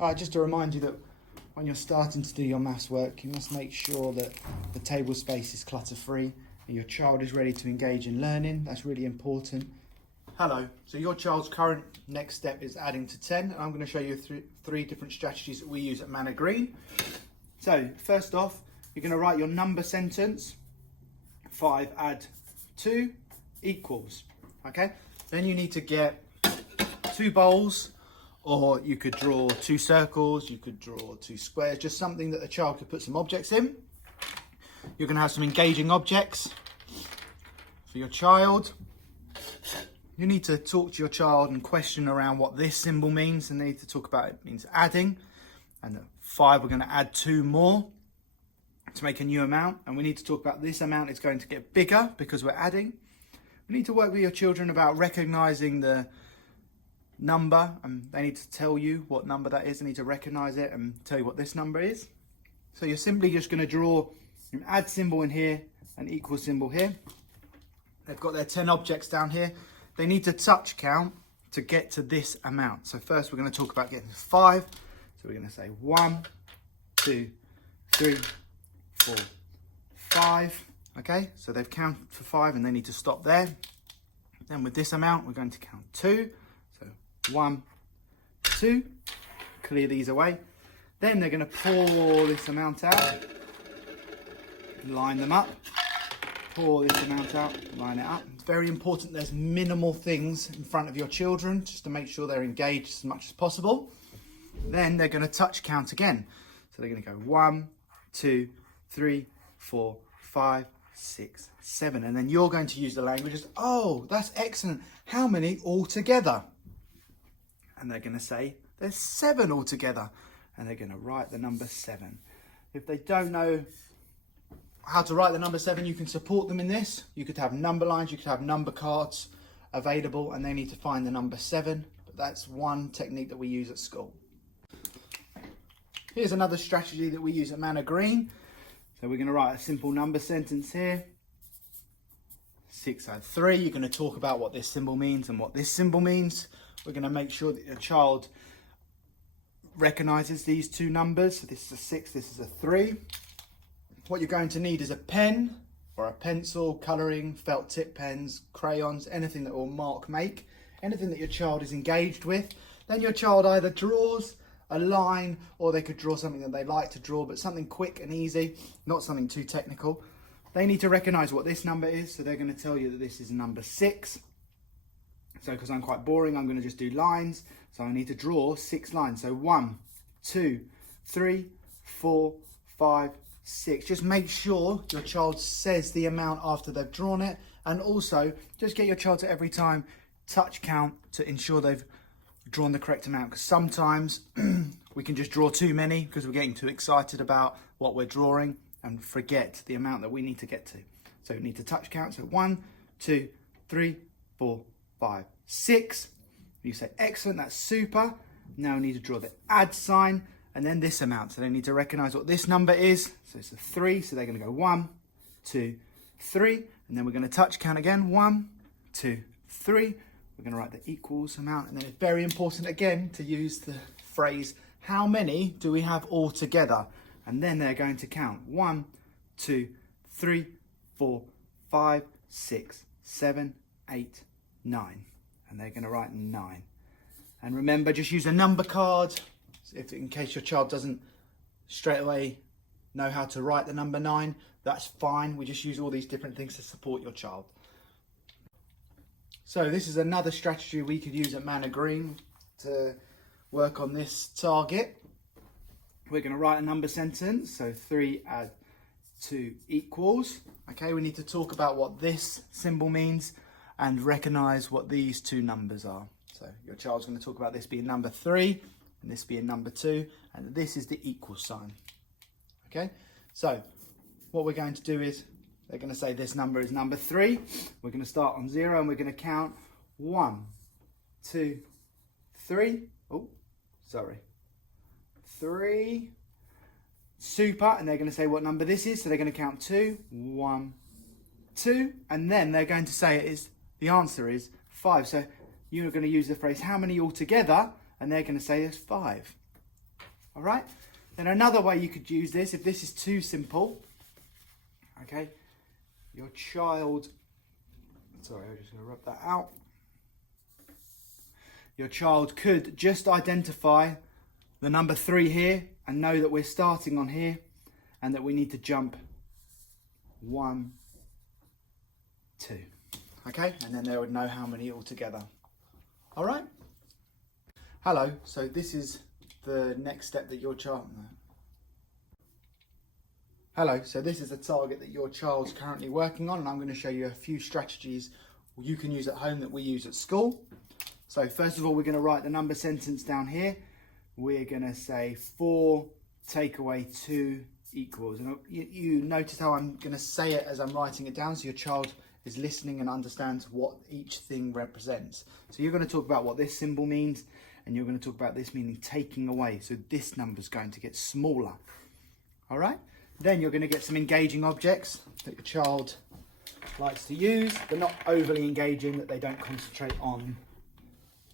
Just to remind you that when you're starting to do your maths work, you must make sure that the table space is clutter-free and your child is ready to engage in learning. That's really important. Hello, so your child's current next step is adding to 10. And I'm going to show you three different strategies that we use at Manor Green. So first off, you're going to write your number sentence. 5 add 2 equals. Okay, then you need to get 2 bowls, or you could draw 2 circles, you could draw 2 squares, just something that the child could put some objects in. You're going to have some engaging objects for your child. You need to talk to your child and question around what this symbol means, and they need to talk about it means adding. And at 5 we're going to add 2 more to make a new amount, and we need to talk about this amount is going to get bigger because we're adding. We need to work with your children about recognizing the number, and they need to tell you what number that is. They need to recognize it and tell you what this number is. So you're simply just going to draw an add symbol in here, an equal symbol here. They've got their 10 objects down here. They need to touch count to get to this amount. So first we're going to talk about getting to 5. So we're going to say 1, 2, 3, 4, 5. Okay, so they've counted for 5 and they need to stop there. Then with this amount, we're going to count 2. So 1, 2, clear these away. Then they're going to pour this amount out, line them up, pour this amount out, line it up. It's very important there's minimal things in front of your children just to make sure they're engaged as much as possible. Then they're going to touch count again. So they're going to go 1, 2, 3, 4, 5, 6, 7. And then you're going to use the language as, oh, that's excellent. How many altogether? And they're going to say, there's 7 altogether. And they're going to write the number 7. If they don't know how to write the number 7, you can support them in this. You could have number lines, you could have number cards available, and they need to find the number 7. But that's one technique that we use at school. Here's another strategy that we use at Manor Green. So we're going to write a simple number sentence here. 6 add 3. You're going to talk about what this symbol means and what this symbol means. We're going to make sure that your child recognizes these 2 numbers. So this is a 6, this is a 3. What you're going to need is a pen or a pencil, colouring, felt tip pens, crayons, anything that will mark make, anything that your child is engaged with. Then your child either draws a line, or they could draw something that they like to draw, but something quick and easy, not something too technical. They need to recognise what this number is, so they're going to tell you that this is number 6. So because I'm quite boring, I'm going to just do lines. So I need to draw 6 lines. So 1, 2, 3, 4, 5, 6. Just make sure your child says the amount after they've drawn it, and also just get your child to every time touch count to ensure they've drawn the correct amount, because sometimes we can just draw too many because we're getting too excited about what we're drawing and forget the amount that we need to get to. So we need to touch count. So 1, 2, 3, 4, 5, 6. You say excellent, that's super. Now we need to draw the add sign and then this amount. So they need to recognize what this number is. So it's a 3, so they're going to go 1, 2, 3, and then we're going to touch count again. 1, 2, 3. We're going to write the equals amount, and then it's very important again to use the phrase, how many do we have all together? And then they're going to count 1, 2, 3, 4, 5, 6, 7, 8, 9. And they're going to write 9. And remember, just use a number card in case your child doesn't straight away know how to write the number 9. That's fine. We just use all these different things to support your child. So this is another strategy we could use at Manor Green to work on this target. We're going to write a number sentence. So 3 add 2 equals. Okay, we need to talk about what this symbol means and recognise what these 2 numbers are. So your child's going to talk about this being number 3 and this being number 2, and this is the equal sign. Okay, so what we're going to do is they're going to say this number is number 3. We're going to start on 0 and we're going to count 1, 2, 3. Oh, sorry. 3. Super. And they're going to say what number this is. So they're going to count 2, 1, 2. And then they're going to say the answer is 5. So you're going to use the phrase, how many altogether? And they're going to say there's 5. All right. Then another way you could use this, if this is too simple, okay, your child, sorry, I'm just going to rub that out. Your child could just identify the number 3 here and know that we're starting on here and that we need to jump 1, 2. Okay, and then they would know how many altogether. All right. Hello, so this is the next step that your child... Hello, so this is the target that your child's currently working on, and I'm going to show you a few strategies you can use at home that we use at school. So first of all, we're going to write the number sentence down here. We're going to say 4 take away 2 equals. And you notice how I'm going to say it as I'm writing it down, so your child is listening and understands what each thing represents. So you're going to talk about what this symbol means, and you're going to talk about this meaning taking away. So this number's going to get smaller. All right? Then you're going to get some engaging objects that your child likes to use, but not overly engaging, that they don't concentrate on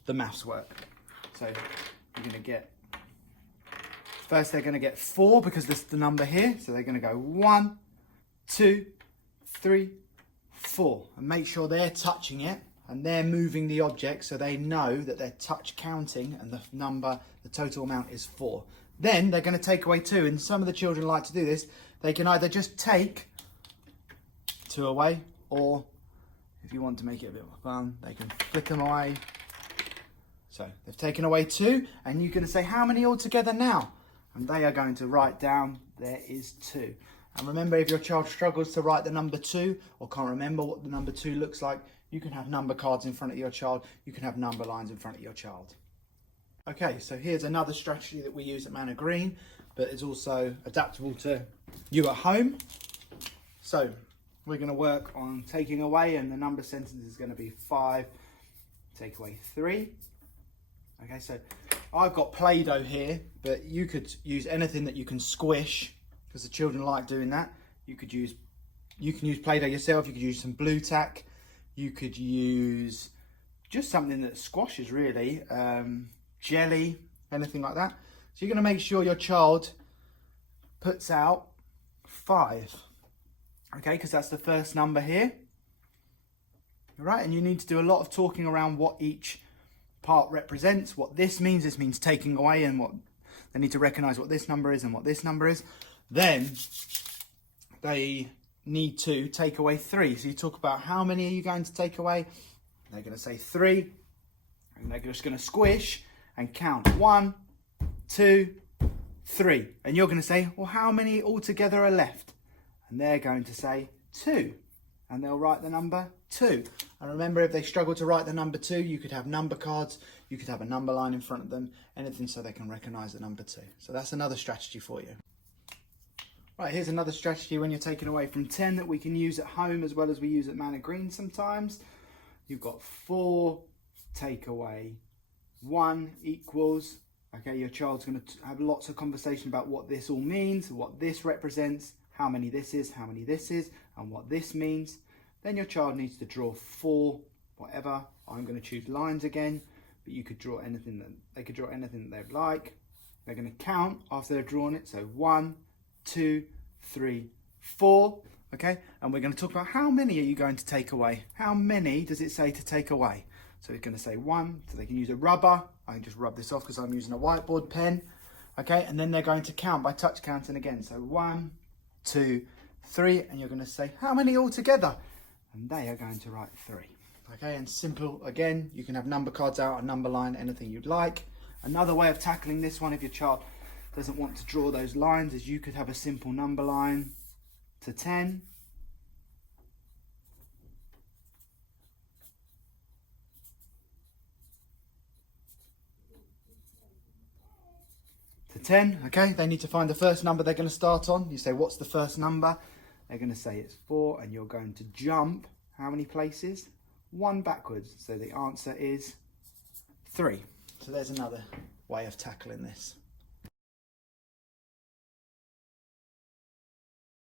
the maths work. So you're going to get, first they're going to get 4 because this is the number here. So they're going to go 1, 2, 3, 4. And make sure they're touching it and they're moving the object so they know that they're touch counting and the number, the total amount is 4. Then they're going to take away 2, and some of the children like to do this. They can either just take 2 away, or if you want to make it a bit more fun, they can flick them away. So they've taken away 2, and you're going to say how many altogether now? And they are going to write down there is 2. And remember, if your child struggles to write the number 2 or can't remember what the number 2 looks like, you can have number cards in front of your child. You can have number lines in front of your child. Okay, so here's another strategy that we use at Manor Green, but it's also adaptable to you at home. So we're going to work on taking away, and the number sentence is going to be 5, take away 3. Okay, so I've got Play-Doh here, but you could use anything that you can squish, because the children like doing that. You can use Play-Doh yourself. You could use some blue tack. You could use just something that squashes, really. Jelly, anything like that. So you're going to make sure your child puts out 5. Okay, because that's the first number here. All right, and you need to do a lot of talking around what each part represents, what this means. This means taking away, and what they need to recognize what this number is and what this number is. Then they need to take away 3. So you talk about how many are you going to take away. They're going to say 3, and they're just going to squish and count 1, 2, 3. And you're going to say, well, how many altogether are left? And they're going to say 2. And they'll write the number 2. And remember, if they struggle to write the number 2, you could have number cards. You could have a number line in front of them, anything so they can recognize the number 2. So that's another strategy for you. Right, here's another strategy when you're taking away from 10 that we can use at home as well as we use at Manor Green sometimes. You've got 4, take away 1 equals. Okay, your child's going to have lots of conversation about what this all means, what this represents, how many this is, and what this means. Then your child needs to draw 4, whatever. I'm going to choose lines again, but you could draw anything that they could draw anything that they'd like. They're going to count after they've drawn it. So 1, 2, 3, 4. Okay, and we're going to talk about how many are you going to take away. How many does it say to take away? So it's going to say 1, so they can use a rubber. I can just rub this off because I'm using a whiteboard pen. Okay, and then they're going to count by touch counting again. So 1, 2, 3, and you're going to say how many altogether? And they are going to write 3. Okay, and simple again. You can have number cards out, a number line, anything you'd like. Another way of tackling this one, if your child doesn't want to draw those lines, is you could have a simple number line to 10. To 10, okay, they need to find the first number they're going to start on. You say, what's the first number? They're going to say it's 4, and you're going to jump how many places? 1 backwards. So the answer is 3. So there's another way of tackling this.